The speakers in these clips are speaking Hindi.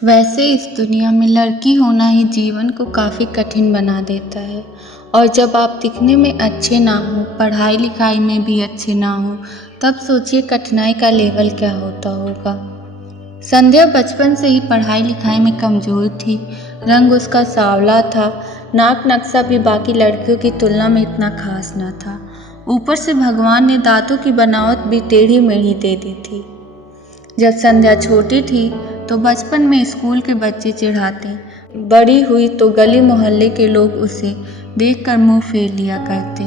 वैसे इस दुनिया में लड़की होना ही जीवन को काफ़ी कठिन बना देता है। और जब आप दिखने में अच्छे ना हो, पढ़ाई लिखाई में भी अच्छे ना हो, तब सोचिए कठिनाई का लेवल क्या होता होगा। संध्या बचपन से ही पढ़ाई लिखाई में कमज़ोर थी। रंग उसका सांवला था, नाक नक्शा भी बाकी लड़कियों की तुलना में इतना खास न था। ऊपर से भगवान ने दांतों की बनावट भी टेढ़ी मेढ़ी दे दी थी। जब संध्या छोटी थी तो बचपन में स्कूल के बच्चे चिढ़ाते, बड़ी हुई तो गली मोहल्ले के लोग उसे देखकर मुंह फेर लिया करते।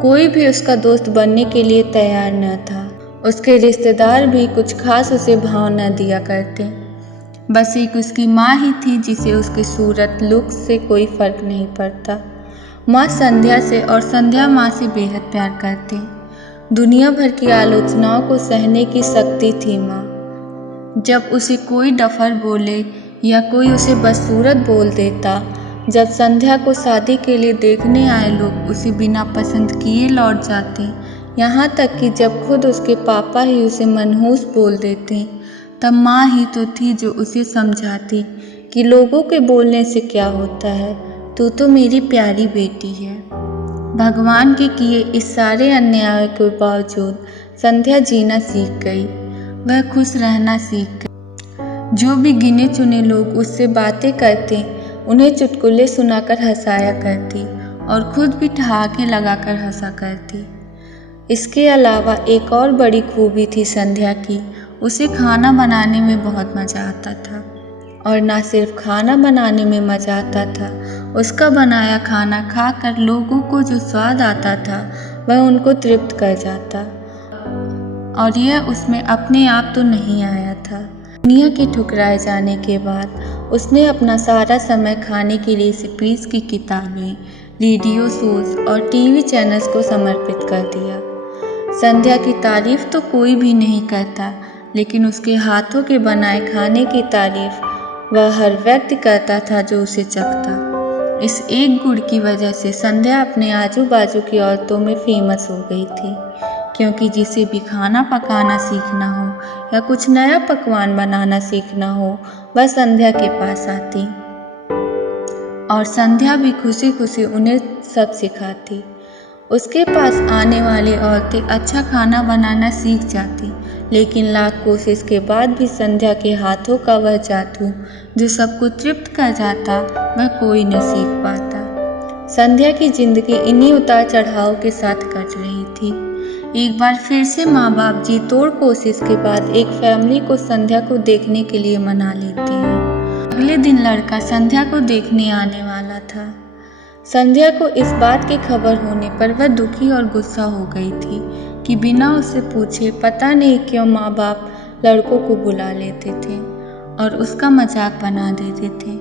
कोई भी उसका दोस्त बनने के लिए तैयार न था। उसके रिश्तेदार भी कुछ खास उसे भाव न दिया करते। बस एक उसकी माँ ही थी जिसे उसकी सूरत लुक से कोई फर्क नहीं पड़ता। माँ संध्या से और संध्या माँ से बेहद प्यार करते। दुनिया भर की आलोचनाओं को सहने की शक्ति थी माँ। जब उसे कोई डफर बोले या कोई उसे बदसूरत बोल देता, जब संध्या को शादी के लिए देखने आए लोग उसे बिना पसंद किए लौट जाते, यहाँ तक कि जब खुद उसके पापा ही उसे मनहूस बोल देते, तब माँ ही तो थी जो उसे समझाती कि लोगों के बोलने से क्या होता है, तू तो मेरी प्यारी बेटी है। भगवान के किए इस सारे अन्याय के बावजूद संध्या जीना सीख गई। वह खुश रहना सीख गई। जो भी गिने चुने लोग उससे बातें करते, उन्हें चुटकुले सुनाकर हंसाया करती और खुद भी ठहाके लगाकर हंसा करती। इसके अलावा एक और बड़ी खूबी थी संध्या की, उसे खाना बनाने में बहुत मज़ा आता था। और ना सिर्फ खाना बनाने में मज़ा आता था, उसका बनाया खाना खाकर लोगों को जो स्वाद आता था वह उनको तृप्त कर जाता। और यह उसमें अपने आप तो नहीं आया था। दुनिया के ठुकराए जाने के बाद उसने अपना सारा समय खाने की रेसिपीज़ की किताबें, रेडियो शोज़ और टीवी चैनल्स को समर्पित कर दिया। संध्या की तारीफ तो कोई भी नहीं करता, लेकिन उसके हाथों के बनाए खाने की तारीफ वह हर व्यक्ति करता था जो उसे चखता। इस एक गुण की वजह से संध्या अपने आजू बाजू की औरतों में फेमस हो गई थी, क्योंकि जिसे भी खाना पकाना सीखना हो या कुछ नया पकवान बनाना सीखना हो, वह संध्या के पास आती और संध्या भी खुशी खुशी उन्हें सब सिखाती। उसके पास आने वाली औरतें अच्छा खाना बनाना सीख जाती, लेकिन लाख कोशिश के बाद भी संध्या के हाथों का वह जादू जो सबको तृप्त कर जाता, वह कोई न सीख पाता। संध्या की जिंदगी इन्हीं उतार चढ़ाव के साथ कट रही थी। एक बार फिर से माँ बाप जी तोड़ कोशिश के बाद एक फैमिली को संध्या को देखने के लिए मना लेते हैं। अगले दिन लड़का संध्या को देखने आने वाला था। संध्या को इस बात की खबर होने पर वह दुखी और गुस्सा हो गई थी कि बिना उसे पूछे पता नहीं क्यों माँ बाप लड़कों को बुला लेते थे और उसका मजाक बना देते थे।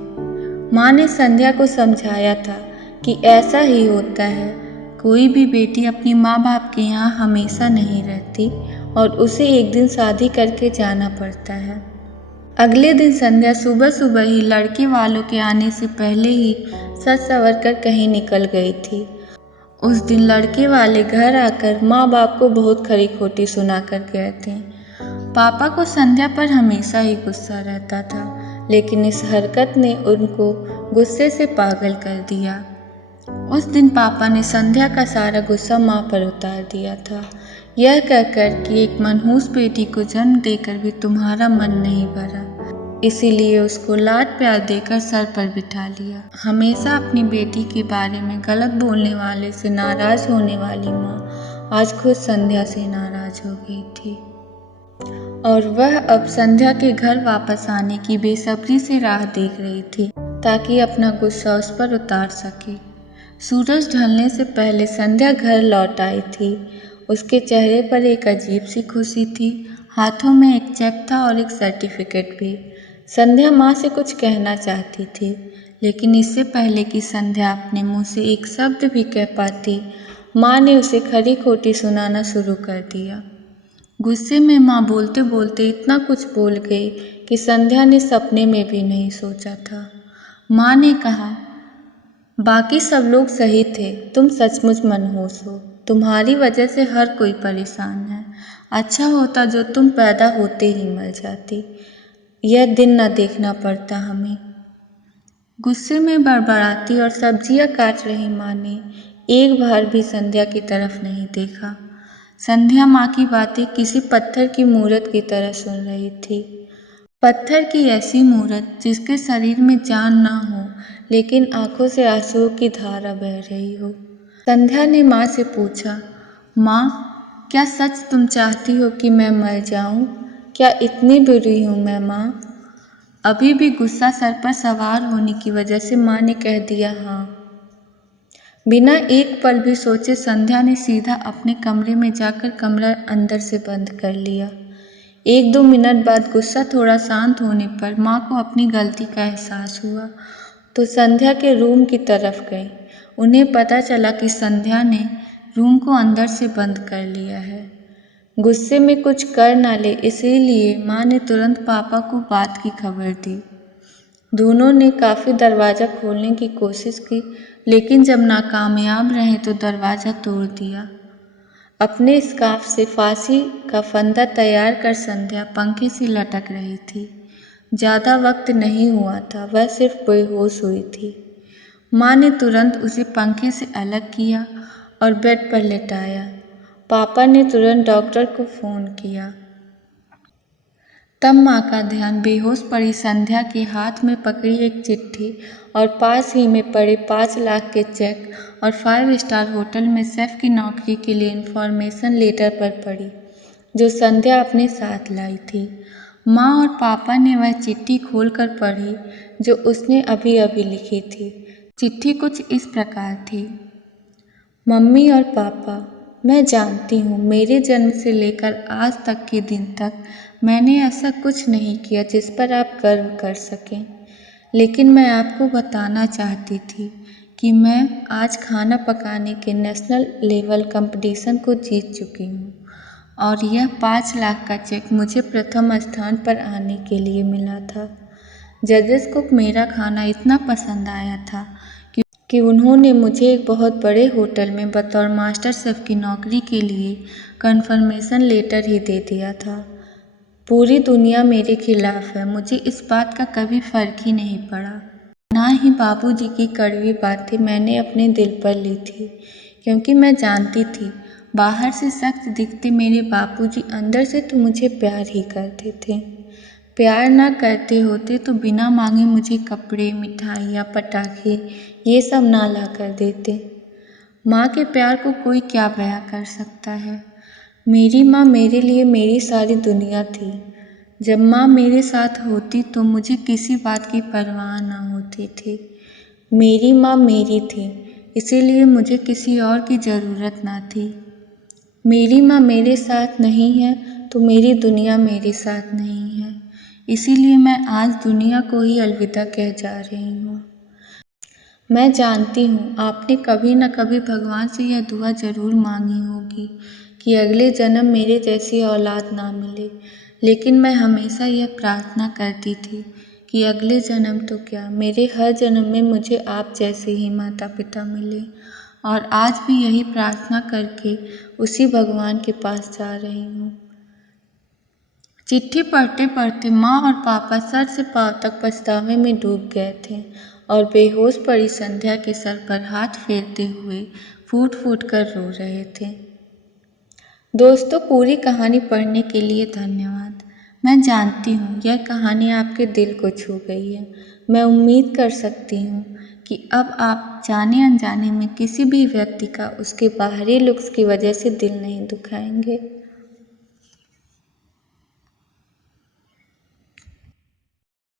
माँ ने संध्या को समझाया था कि ऐसा ही होता है, कोई भी बेटी अपनी माँ बाप के यहाँ हमेशा नहीं रहती और उसे एक दिन शादी करके जाना पड़ता है। अगले दिन संध्या सुबह सुबह ही लड़के वालों के आने से पहले ही सज संवर कर कहीं निकल गई थी। उस दिन लड़के वाले घर आकर माँ बाप को बहुत खरी खोटी सुना कर गए थे। पापा को संध्या पर हमेशा ही गुस्सा रहता था, लेकिन इस हरकत ने उनको गुस्से से पागल कर दिया। उस दिन पापा ने संध्या का सारा गुस्सा माँ पर उतार दिया था, यह कहकर कि एक मनहूस बेटी को जन्म देकर भी तुम्हारा मन नहीं भरा, इसीलिए उसको लाड प्यार देकर सर पर बिठा लिया। हमेशा अपनी बेटी के बारे में गलत बोलने वाले से नाराज होने वाली माँ आज खुद संध्या से नाराज हो गई थी और वह अब संध्या के घर वापस आने की बेसब्री से राह देख रही थी ताकि अपना गुस्सा उस पर उतार सके। सूरज ढलने से पहले संध्या घर लौट आई थी। उसके चेहरे पर एक अजीब सी खुशी थी। हाथों में एक चेक था और एक सर्टिफिकेट भी। संध्या माँ से कुछ कहना चाहती थी, लेकिन इससे पहले कि संध्या अपने मुंह से एक शब्द भी कह पाती, माँ ने उसे खरी खोटी सुनाना शुरू कर दिया। गुस्से में माँ बोलते बोलते इतना कुछ बोल गई कि संध्या ने सपने में भी नहीं सोचा था। माँ ने कहा, बाकी सब लोग सही थे, तुम सचमुच मनहूस हो, तुम्हारी वजह से हर कोई परेशान है। अच्छा होता जो तुम पैदा होते ही मर जाती। यह दिन न देखना पड़ता हमें। गुस्से में बड़बड़ाती और सब्जियां काट रही माँ ने एक बार भी संध्या की तरफ नहीं देखा। संध्या माँ की बातें किसी पत्थर की मूरत की तरह सुन रही थी। पत्थर की ऐसी मूरत जिसके शरीर में जान ना हो, लेकिन आंखों से आंसुओं की धारा बह रही हो। संध्या ने माँ से पूछा, माँ, क्या सच तुम चाहती हो कि मैं मर जाऊं? क्या इतनी बुरी हूं मैं माँ? अभी भी गुस्सा सर पर सवार होने की वजह से माँ ने कह दिया हाँ। बिना एक पल भी सोचे संध्या ने सीधा अपने कमरे में जाकर कमरा अंदर से बंद कर लिया। 1-2 मिनट बाद गुस्सा थोड़ा शांत होने पर माँ को अपनी गलती का एहसास हुआ तो संध्या के रूम की तरफ गई। उन्हें पता चला कि संध्या ने रूम को अंदर से बंद कर लिया है। गुस्से में कुछ कर ना ले इसीलिए माँ ने तुरंत पापा को बात की खबर दी। दोनों ने काफ़ी दरवाज़ा खोलने की कोशिश की, लेकिन जब नाकामयाब रहे तो दरवाज़ा तोड़ दिया। अपने स्कार्फ से फांसी का फंदा तैयार कर संध्या पंखे से लटक रही थी। ज़्यादा वक्त नहीं हुआ था, वह सिर्फ बेहोश हुई थी। माँ ने तुरंत उसे पंखे से अलग किया और बेड पर लेटाया। पापा ने तुरंत डॉक्टर को फ़ोन किया। तब माँ का ध्यान बेहोश पड़ी संध्या के हाथ में पकड़ी एक चिट्ठी और पास ही में पड़े 5 लाख के चेक और 5 स्टार होटल में शेफ की नौकरी के लिए इन्फॉर्मेशन लेटर पर पड़ी, जो संध्या अपने साथ लाई थी। माँ और पापा ने वह चिट्ठी खोलकर पढ़ी जो उसने अभी अभी लिखी थी। चिट्ठी कुछ इस प्रकार थी। मम्मी और पापा, मैं जानती हूँ मेरे जन्म से लेकर आज तक के दिन तक मैंने ऐसा कुछ नहीं किया जिस पर आप गर्व कर सकें, लेकिन मैं आपको बताना चाहती थी कि मैं आज खाना पकाने के नेशनल लेवल कंपटीशन को जीत चुकी हूँ और यह 5 लाख का चेक मुझे प्रथम स्थान पर आने के लिए मिला था। जजेस को मेरा खाना इतना पसंद आया था कि उन्होंने मुझे एक बहुत बड़े होटल में बतौर मास्टर शेफ की नौकरी के लिए कन्फर्मेशन लेटर ही दे दिया था। पूरी दुनिया मेरे खिलाफ है, मुझे इस बात का कभी फर्क ही नहीं पड़ा। ना ही बाबूजी की कड़वी बातें मैंने अपने दिल पर ली थी, क्योंकि मैं जानती थी बाहर से सख्त दिखते मेरे बाबूजी अंदर से तो मुझे प्यार ही करते थे। प्यार ना करते होते तो बिना मांगे मुझे कपड़े, मिठाइयाँ, पटाखे ये सब ना ला कर देते। माँ के प्यार को कोई क्या बयां कर सकता है। मेरी माँ मेरे लिए मेरी सारी दुनिया थी। जब माँ मेरे साथ होती तो मुझे किसी बात की परवाह ना होती थी। मेरी माँ मेरी थी, इसीलिए मुझे किसी और की ज़रूरत ना थी। मेरी माँ मेरे साथ नहीं है तो मेरी दुनिया मेरे साथ नहीं है, इसीलिए मैं आज दुनिया को ही अलविदा कह जा रही हूँ। मैं जानती हूँ आपने कभी न कभी भगवान से यह दुआ ज़रूर मांगी होगी कि अगले जन्म मेरे जैसी औलाद ना मिले, लेकिन मैं हमेशा यह प्रार्थना करती थी कि अगले जन्म तो क्या, मेरे हर जन्म में मुझे आप जैसे ही माता पिता मिले। और आज भी यही प्रार्थना करके उसी भगवान के पास जा रही हूँ। चिट्ठी पढ़ते पढ़ते माँ और पापा सर से पाँव तक पछतावे में डूब गए थे और बेहोश पड़ी संध्या के सर पर हाथ फेरते हुए फूट फूट कर रो रहे थे। दोस्तों, पूरी कहानी पढ़ने के लिए धन्यवाद। मैं जानती हूँ यह कहानी आपके दिल को छू गई है। मैं उम्मीद कर सकती हूँ कि अब आप जाने अनजाने में किसी भी व्यक्ति का उसके बाहरी लुक्स की वजह से दिल नहीं दुखाएंगे।